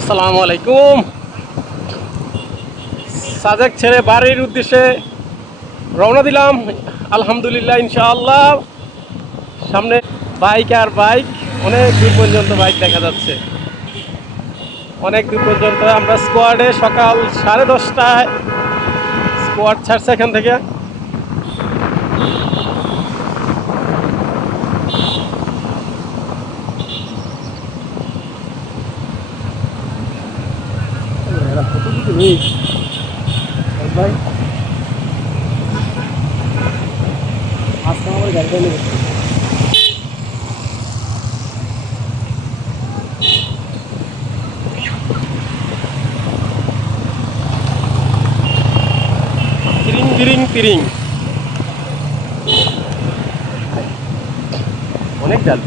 আসসালামু আলাইকুম। সাজেক ছেড়ে বাড়ির উদ্দেশ্যে রওনা দিলাম। আলহামদুলিল্লাহ, ইনশাআল্লাহ। সামনে বাইক আর বাইক, অনেক দূর পর্যন্ত বাইক দেখা যাচ্ছে। অনেক দূর পর্যন্ত আমরা স্কোয়াডে সকাল সাড়ে দশটায় স্কোয়াড ছাড়ছে এখান থেকে। ভাই। আজকে আমার গাড়িটা নেবে তিরিং তিরিং অনেক ডাল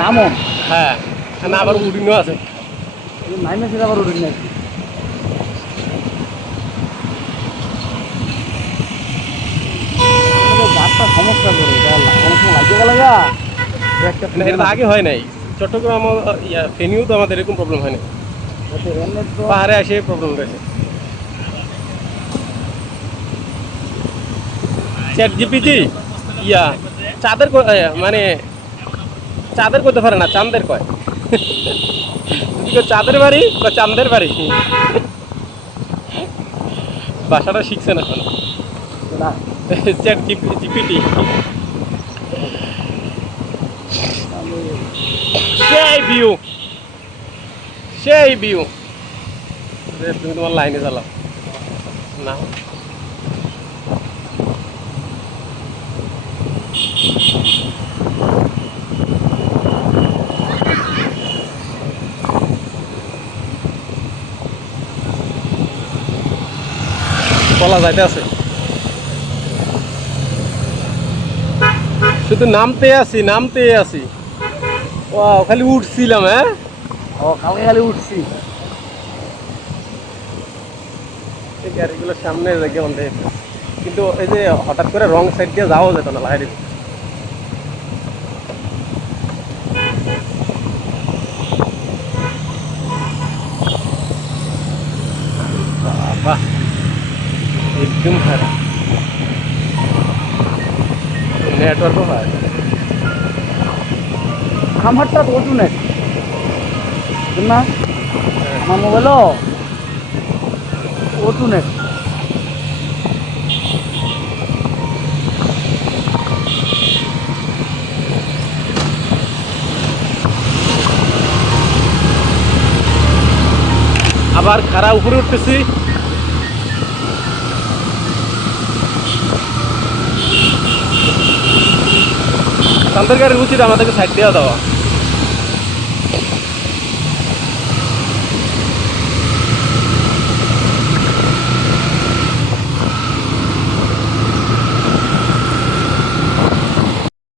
নামও হ্যাঁ না আবার উডিনও আছে। নাই মেসেজ আবার উঠে নাকি সমস্যা করে এটা সময় লাগিয়ে গেল গা। একটা না, এটা আগে হয় নাই। চট্টগ্রাম ইয়া ফেনিও তো আমাদের এরকম প্রবলেম হয় না তো পাহাড়ে আসে প্রবলেম রয়েছে। চ্যাট জিপিটি ইয়া চাঁদের মানে চাঁদের করতে পারে না চাঁদের কয়। চাঁদের বাড়ি বা চাঁদের বাড়ি? বাসাটা শিখছে না। এখন না চ্যাট জিপিটি সেই ভিউ সেই ভিউ তুমি তোমার লাইনে চালাও। না। কলা যাইতে আছে। শুধু নামতে আছি নামতে আছি। ও খালি উঠছিলাম হ্যাঁ? ও কালকে খালি উঠছি। এই সামনে রেখে কিন্তু এই যে হঠাৎ করে রং সাইড দিয়ে যাওয়া যেত না লাগাই একদম খারাপ। নেটওয়ার্কও হয়। আমারটা ওটু নেই। না? আমার মোবাইলও? ওটু নেই। আবার খারা উপরে উঠতেছি। তাদের গাড়ি উচিত আমাদেরকে সাইড দেওয়া দেওয়া।